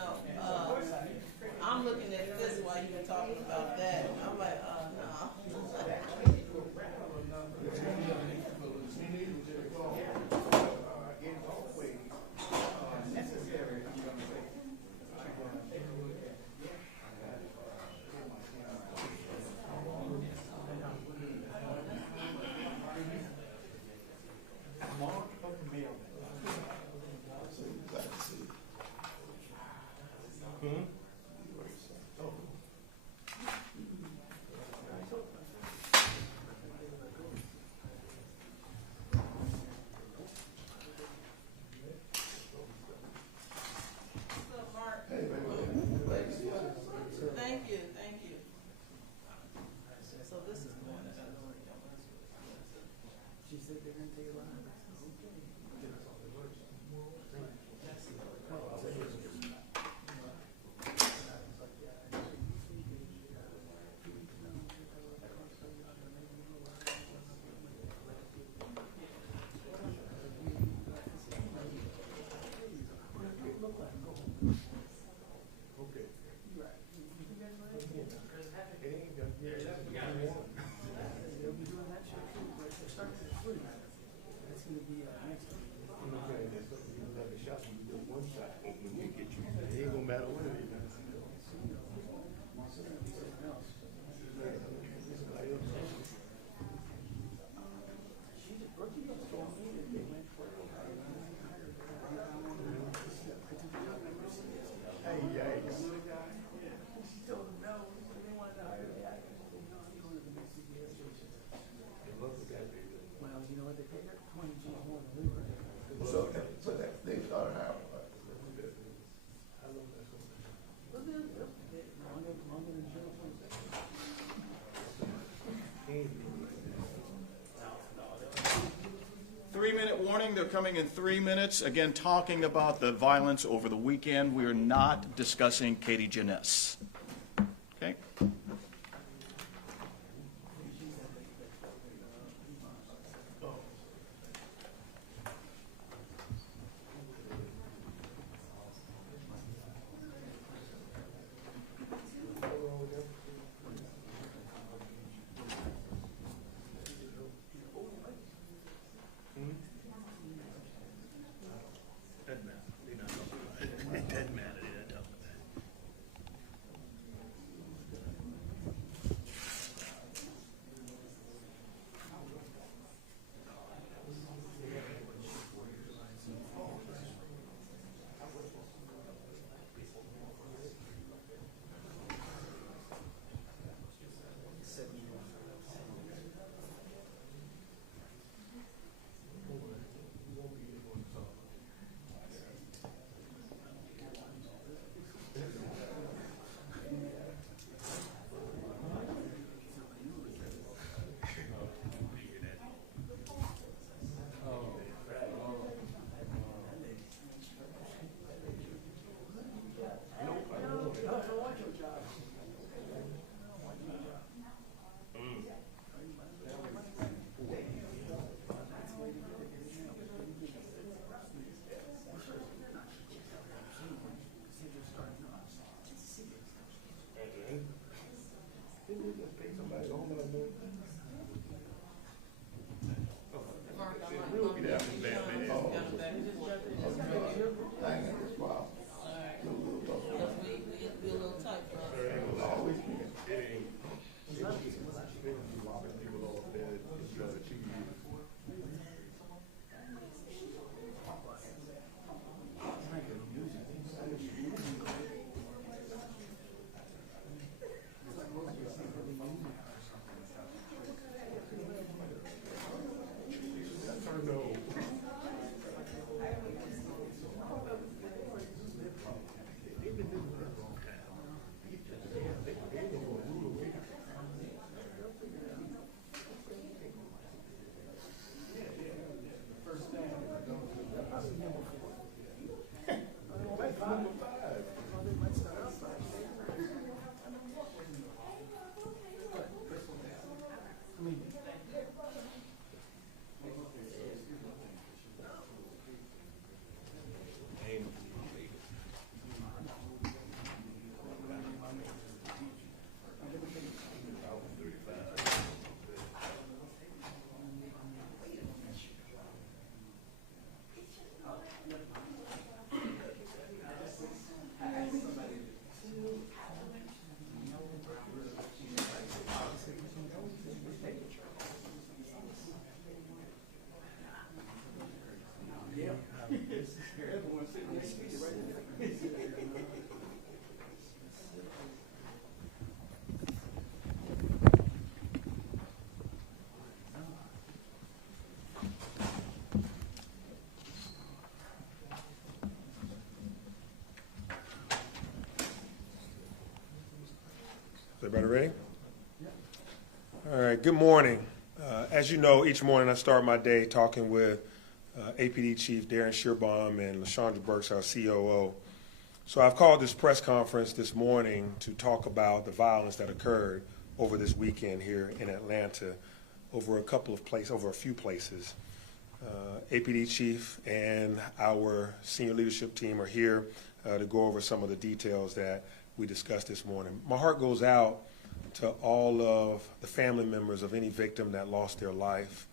no. I'm looking at this while you were talking about that. And I'm like, no. Thank you, thank you. So this is going to. She said they're gonna take a ride. They'll be doing that shit too, but they're starting to split. That's gonna be next week. It ain't gonna matter what it is. Well, you know what, they pay her 20 G's more than we were. So that thing started happening. Longer than June 22nd. 3-minute warning, they're coming in 3 minutes. Again, talking about the violence over the weekend. We are not discussing Katie Janess. Okay? Doesn't matter. They're not talking about it. It doesn't matter. They're not talking about it. Didn't they just pay somebody a whole lot of money? Mark, I might We'll come get out of this bad man. down back and forth. Hang in this while. Because we a little tight for us. It ain't gonna always be. It ain't. Robbing people off there, it's another 2 years. No. They've been doing that a long time. They ain't gonna rule away. That's number 5. Is everybody ready? All right, good morning. As you know, each morning I start my day talking with APD Chief Darren Shearbaum and LaShondra Burks, our COO. So I've called this press conference this morning to talk about the violence that occurred over this weekend here in Atlanta, over a few places. APD Chief and our senior leadership team are here to go over some of the details that we discussed this morning. My heart goes out to all of the family members of any victim that lost their life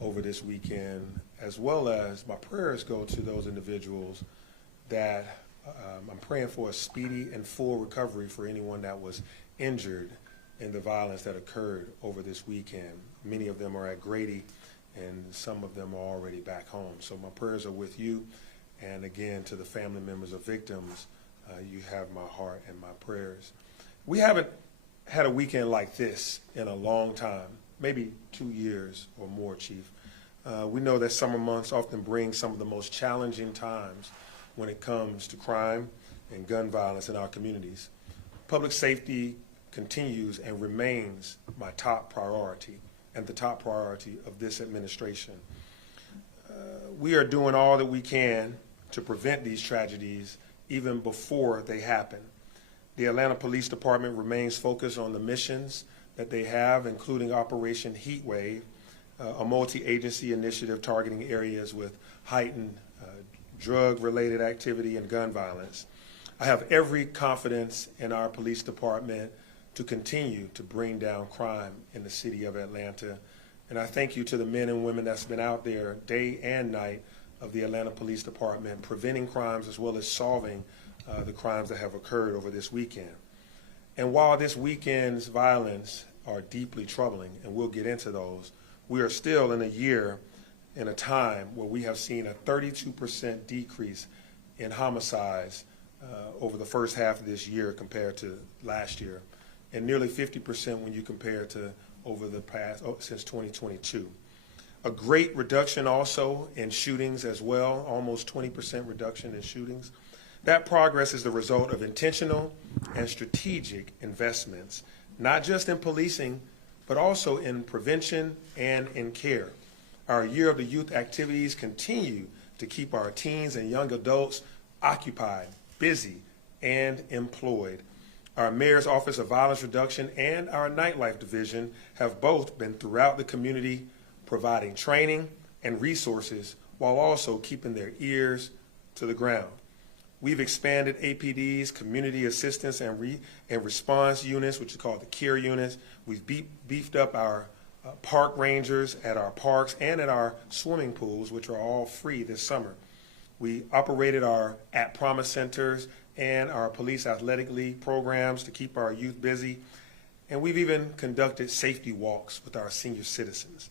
over this weekend, as well as my prayers go to those individuals that I'm praying for a speedy and full recovery for anyone that was injured in the violence that occurred over this weekend. Many of them are at Grady, and some of them are already back home. So my prayers are with you, and again, to the family members of victims, you have my heart and my prayers. We haven't had a weekend like this in a long time, maybe 2 years or more, Chief. We know that summer months often bring some of the most challenging times when it comes to crime and gun violence in our communities. Public safety continues and remains my top priority and the top priority of this administration. We are doing all that we can to prevent these tragedies even before they happen. The Atlanta Police Department remains focused on the missions that they have, including Operation Heatwave, a multi-agency initiative targeting areas with heightened drug-related activity and gun violence. I have every confidence in our police department to continue to bring down crime in the city of Atlanta. And I thank you to the men and women that's been out there day and night of the Atlanta Police Department, preventing crimes as well as solving the crimes that have occurred over this weekend. And while this weekend's violence are deeply troubling, and we'll get into those, we are still in a time where we have seen a 32% decrease in homicides over the first half of this year compared to last year, and nearly 50% when you compare to over the past, since 2022. A great reduction also in shootings as well, almost 20% reduction in shootings. That progress is the result of intentional and strategic investments, not just in policing, but also in prevention and in care. Our Year of the Youth activities continue to keep our teens and young adults occupied, busy, and employed. Our Mayor's Office of Violence Reduction and our Nightlife Division have both been throughout the community providing training and resources while also keeping their ears to the ground. We've expanded APD's community assistance and response units, which is called the CARE units. We've beefed up our park rangers at our parks and at our swimming pools, which are all free this summer. We operated our At Promise centers and our police athletic league programs to keep our youth busy. And we've even conducted safety walks with our senior citizens.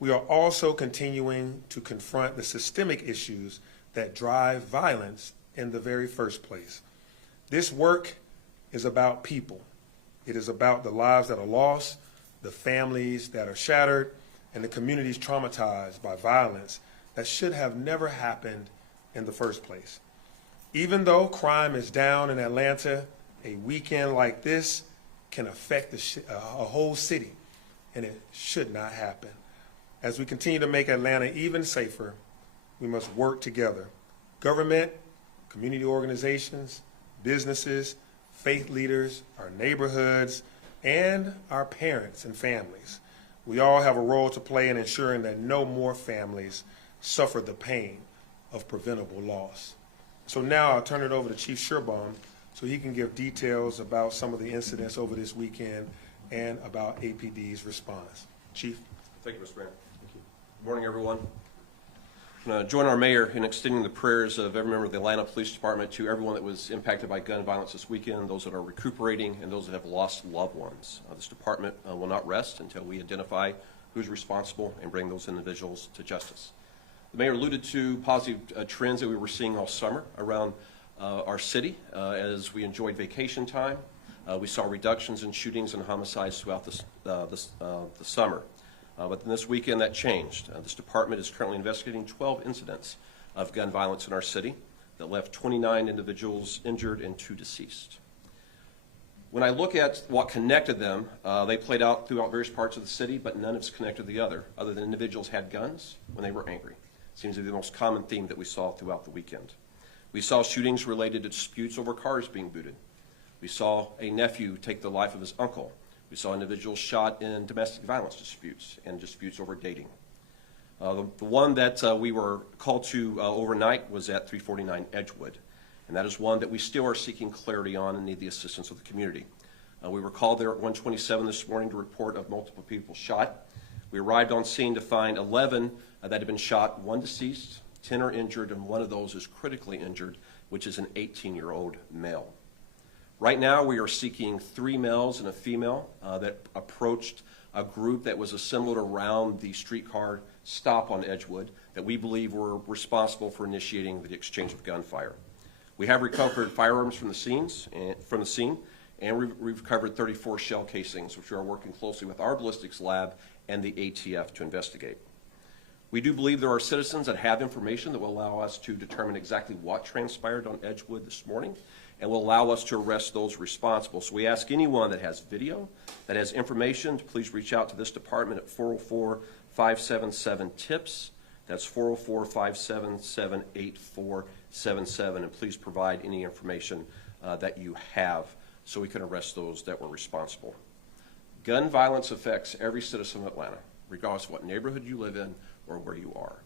We are also continuing to confront the systemic issues that drive violence in the very first place. This work is about people. It is about the lives that are lost, the families that are shattered, and the communities traumatized by violence that should have never happened in the first place. Even though crime is down in Atlanta, a weekend like this can affect a whole city, and it should not happen. As we continue to make Atlanta even safer, we must work together. Government, community organizations, businesses, faith leaders, our neighborhoods, and our parents and families. We all have a role to play in ensuring that no more families suffer the pain of preventable loss. So now I'll turn it over to Chief Shearbaum so he can give details about some of the incidents over this weekend and about APD's response. Chief. Thank you, Mr. Mayor. Thank you. Good morning, everyone. I'm going to join our mayor in extending the prayers of every member of the Atlanta Police Department to everyone that was impacted by gun violence this weekend, those that are recuperating, and those that have lost loved ones. This department will not rest until we identify who's responsible and bring those individuals to justice. The mayor alluded to positive trends that we were seeing all summer around our city as we enjoyed vacation time. We saw reductions in shootings and homicides throughout the summer. But this weekend that changed. This department is currently investigating 12 incidents of gun violence in our city that left 29 individuals injured and 2 deceased. When I look at what connected them, they played out throughout various parts of the city, but none has connected the other than individuals had guns when they were angry. Seems to be the most common theme that we saw throughout the weekend. We saw shootings related to disputes over cars being booted. We saw a nephew take the life of his uncle. We saw individuals shot in domestic violence disputes and disputes over dating. The one that we were called to overnight was at 349 Edgewood, and that is one that we still are seeking clarity on and need the assistance of the community. We were called there at 1:27 this morning to report of multiple people shot. We arrived on scene to find 11 that had been shot, 1 deceased, 10 are injured, and 1 of those is critically injured, which is an 18-year-old male. Right now, we are seeking 3 males and a female that approached a group that was assembled around the streetcar stop on Edgewood that we believe were responsible for initiating the exchange of gunfire. We have recovered firearms from the scene, and we've recovered 34 shell casings, which we are working closely with our ballistics lab and the ATF to investigate. We do believe there are citizens that have information that will allow us to determine exactly what transpired on Edgewood this morning and will allow us to arrest those responsible. So we ask anyone that has video, that has information, to please reach out to this department at 404-577-TIPS. That's 404-577-8477, and please provide any information that you have so we can arrest those that were responsible. Gun violence affects every citizen of Atlanta, regardless of what neighborhood you live in or where you are.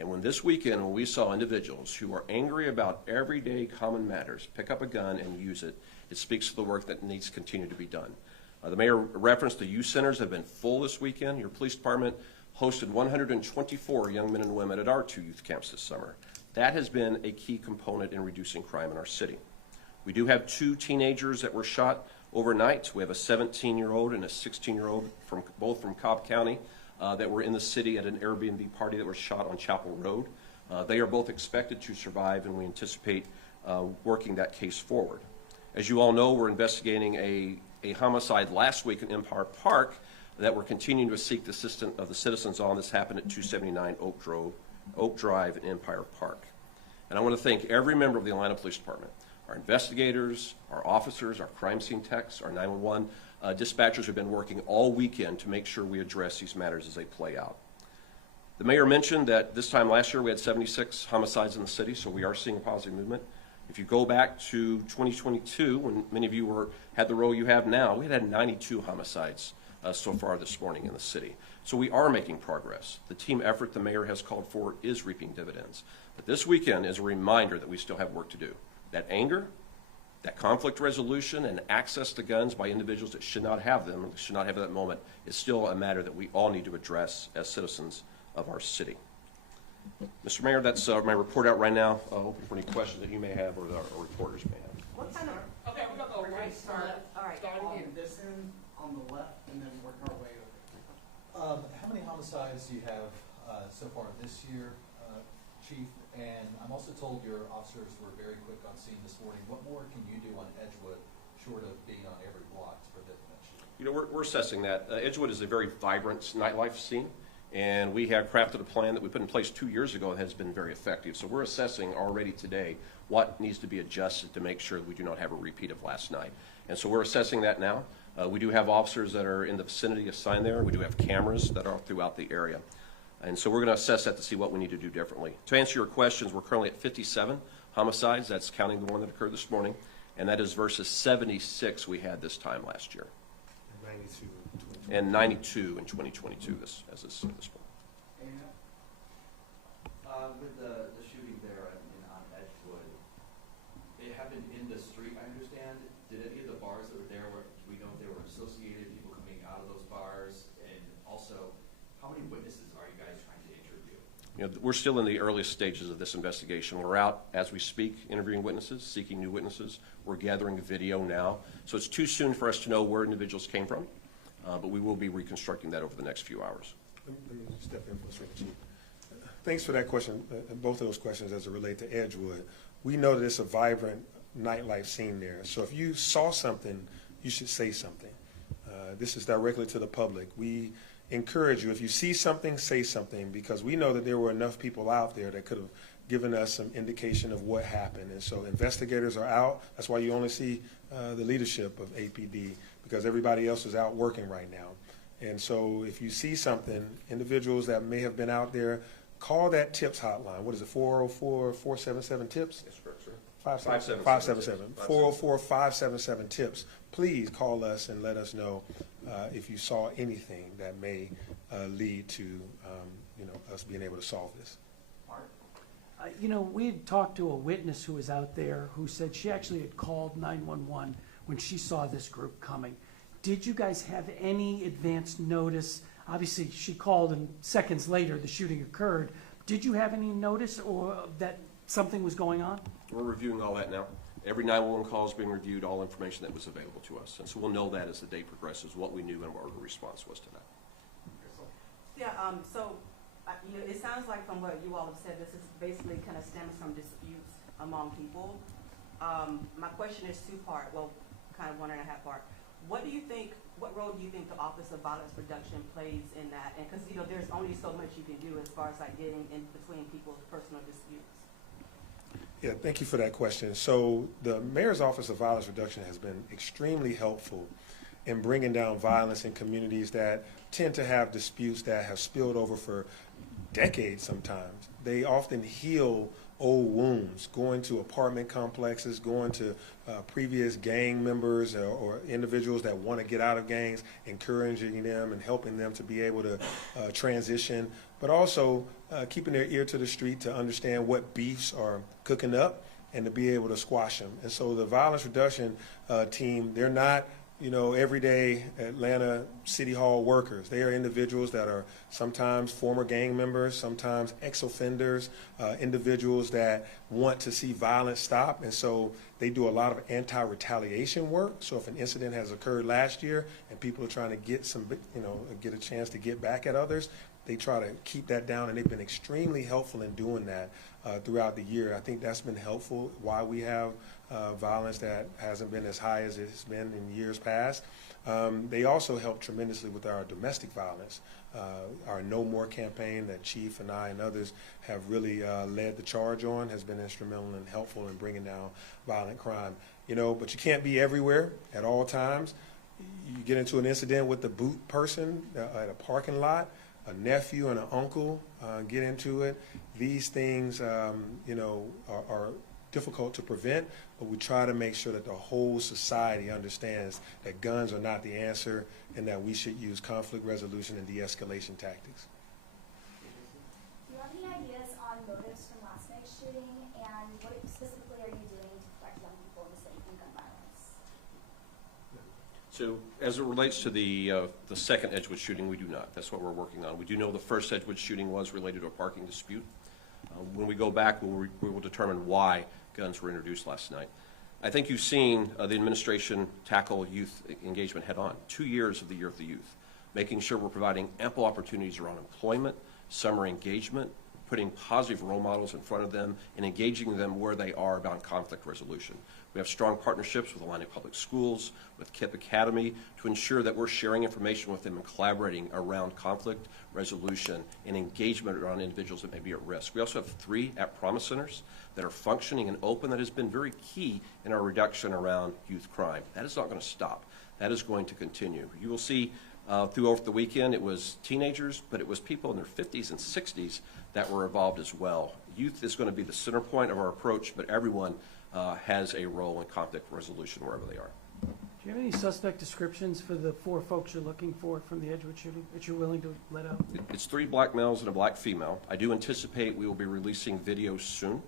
And when this weekend, when we saw individuals who are angry about everyday common matters pick up a gun and use it, it speaks to the work that needs to continue to be done. The mayor referenced the youth centers have been full this weekend. Your police department hosted 124 young men and women at our 2 youth camps this summer. That has been a key component in reducing crime in our city. We do have 2 teenagers that were shot overnight. We have a 17-year-old and a 16-year-old both from Cobb County that were in the city at an Airbnb party that was shot on Chapel Road. They are both expected to survive, and we anticipate working that case forward. As you all know, we're investigating a homicide last week in Empire Park that we're continuing to seek the assistance of the citizens on. This happened at 279 Oak Drive in Empire Park. And I want to thank every member of the Atlanta Police Department, our investigators, our officers, our crime scene techs, our 911 dispatchers have been working all weekend to make sure we address these matters as they play out. The mayor mentioned that this time last year we had 76 homicides in the city, so we are seeing a positive movement. If you go back to 2022, when many of you had the role you have now, we had 92 homicides so far this morning in the city. So we are making progress. The team effort the mayor has called for is reaping dividends. But this weekend is a reminder that we still have work to do. That anger, that conflict resolution, and access to guns by individuals that should not have them, should not have that moment, is still a matter that we all need to address as citizens of our city. Mr. Mayor, that's my report out right now. Open for any questions that you may have or the reporters may have. What kind of, Okay, we're gonna go right start. all right. Starting in this end on the left and then work our way over. How many homicides do you have so far this year, Chief? And I'm also told your officers were very quick on scene this morning. What more can you do on Edgewood, short of being on every block to prevent the next shooting? You know, we're assessing that. Edgewood is a very vibrant nightlife scene, and we have crafted a plan that we put in place 2 years ago that has been very effective. So we're assessing already today what needs to be adjusted to make sure that we do not have a repeat of last night. And so we're assessing that now. We do have officers that are in the vicinity assigned there. We do have cameras that are throughout the area. And so we're going to assess that to see what we need to do differently. To answer your questions, we're currently at 57 homicides. That's counting the one that occurred this morning. And that is versus 76 we had this time last year. 92. And 92 in 2022 as this point. With the shooting there on Edgewood, it happened in the street, I understand. Did any of the bars that were there, do we know if they were associated, people coming out of those bars? And also, how many witnesses are you guys trying to interview? You know, we're still in the earliest stages of this investigation. We're out as we speak, interviewing witnesses, seeking new witnesses. We're gathering video now. So it's too soon for us to know where individuals came from, but we will be reconstructing that over the next few hours. Let me step in for a second, Chief. Thanks for that question, both of those questions as it relate to Edgewood. We know that it's a vibrant nightlife scene there. So if you saw something, you should say something. This is directly to the public. We encourage you, if you see something, say something, because we know that there were enough people out there that could have given us some indication of what happened. And so investigators are out. That's why you only see the leadership of APD, because everybody else is out working right now. And so if you see something, individuals that may have been out there, call that TIPS hotline. What is it, 404-477-TIPS? That's correct, sir. 577. 404-577-TIPS. Please call us and let us know if you saw anything that may lead to us being able to solve this. We had talked to a witness who was out there who said she actually had called 911 when she saw this group coming. Did you guys have any advance notice? Obviously, she called and seconds later the shooting occurred. Did you have any notice or that something was going on? We're reviewing all that now. Every 911 call is being reviewed, all information that was available to us. And so we'll know that as the day progresses, what we knew and what our response was to that. Yeah, it sounds like from what you all have said, this is basically kind of stems from disputes among people. My question is two-part, well, kind of 1.5 part. What role do you think the Office of Violence Reduction plays in that? And because, there's only so much you can do as far as like getting in between people's personal disputes. Yeah, thank you for that question. So the Mayor's Office of Violence Reduction has been extremely helpful in bringing down violence in communities that tend to have disputes that have spilled over for decades sometimes. They often heal old wounds, going to apartment complexes, going to previous gang members or individuals that want to get out of gangs, encouraging them and helping them to be able to transition, but also keeping their ear to the street to understand what beefs are cooking up and to be able to squash them. And so the violence reduction team, they're not everyday Atlanta City Hall workers. They are individuals that are sometimes former gang members, sometimes ex-offenders, individuals that want to see violence stop. And so they do a lot of anti-retaliation work. So if an incident has occurred last year and people are trying to get get a chance to get back at others, they try to keep that down, and they've been extremely helpful in doing that throughout the year. I think that's been helpful, why we have violence that hasn't been as high as it's been in years past. They also help tremendously with our domestic violence. Our No More campaign that Chief and I and others have really led the charge on has been instrumental and helpful in bringing down violent crime. But you can't be everywhere at all times. You get into an incident with the boot person at a parking lot, a nephew and an uncle get into it. These things, are difficult to prevent, but we try to make sure that the whole society understands that guns are not the answer and that we should use conflict resolution and de-escalation tactics. Do you have any ideas on motives from last night's shooting, and what specifically are you doing to protect young people in the city from gun violence? So as it relates to the second Edgewood shooting, we do not. That's what we're working on. We do know the first Edgewood shooting was related to a parking dispute. When we go back, we will determine why guns were introduced last night. I think you've seen the administration tackle youth engagement head on. 2 years of the Year of the Youth, making sure we're providing ample opportunities around employment, summer engagement, putting positive role models in front of them, and engaging them where they are about conflict resolution. We have strong partnerships with Atlanta Public Schools, with KIPP Academy, to ensure that we're sharing information with them and collaborating around conflict resolution and engagement around individuals that may be at risk. We also have 3 at-promise centers that are functioning and open. That has been very key in our reduction around youth crime. That is not going to stop. That is going to continue. You will see over the weekend, it was teenagers, but it was people in their 50s and 60s that were involved as well. Youth is going to be the center point of our approach, but everyone has a role in conflict resolution wherever they are. Do you have any suspect descriptions for the 4 folks you're looking for from the Edgewood shooting that you're willing to let out? It's 3 black males and a black female. I do anticipate we will be releasing videos soon,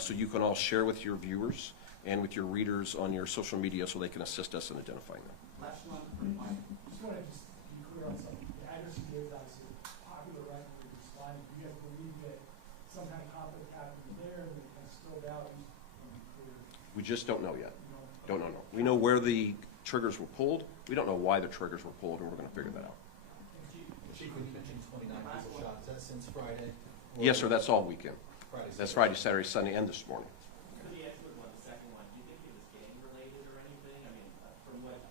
so you can all share with your viewers and with your readers on your social media so they can assist us in identifying them. Last one for Mike. Just want to be clear on something. The address you gave us is popular, right? Where you're responding. Do you guys believe that some kind of conflict happened there and it kind of spilled out? We just don't know yet. Don't know. We know where the triggers were pulled. We don't know why the triggers were pulled, and we're going to figure that out. Chief, when you mentioned 29 people shot, is that since Friday? Yes, sir, that's all weekend. Friday, That's Friday, Saturday, Sunday, and this morning. For the Edgewood one, the second one, do you think it was gang related or anything? I mean, from what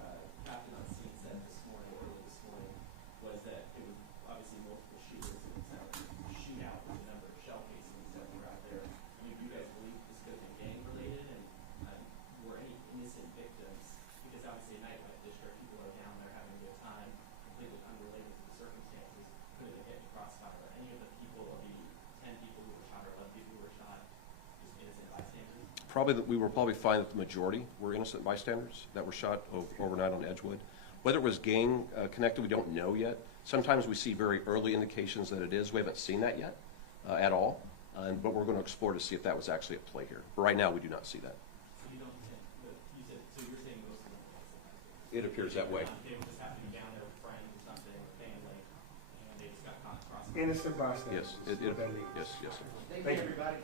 the captain on scene said early this morning, was that it was obviously multiple shooters and it sounded like a shootout with a number of shell casings. So we will probably find that the majority were innocent bystanders that were shot overnight on Edgewood. Whether it was gang connected, we don't know yet. Sometimes we see very early indications that it is. We haven't seen that yet at all, but we're going to explore to see if that was actually at play here. But right now, we do not see that. So you don't think, but you said, so you're saying most of them were innocent. It appears that way. They would just have to be down there with friends or something, or family, and they just got caught crossing. Innocent bystander. Yes, yes, yes, sir. Thank you, everybody.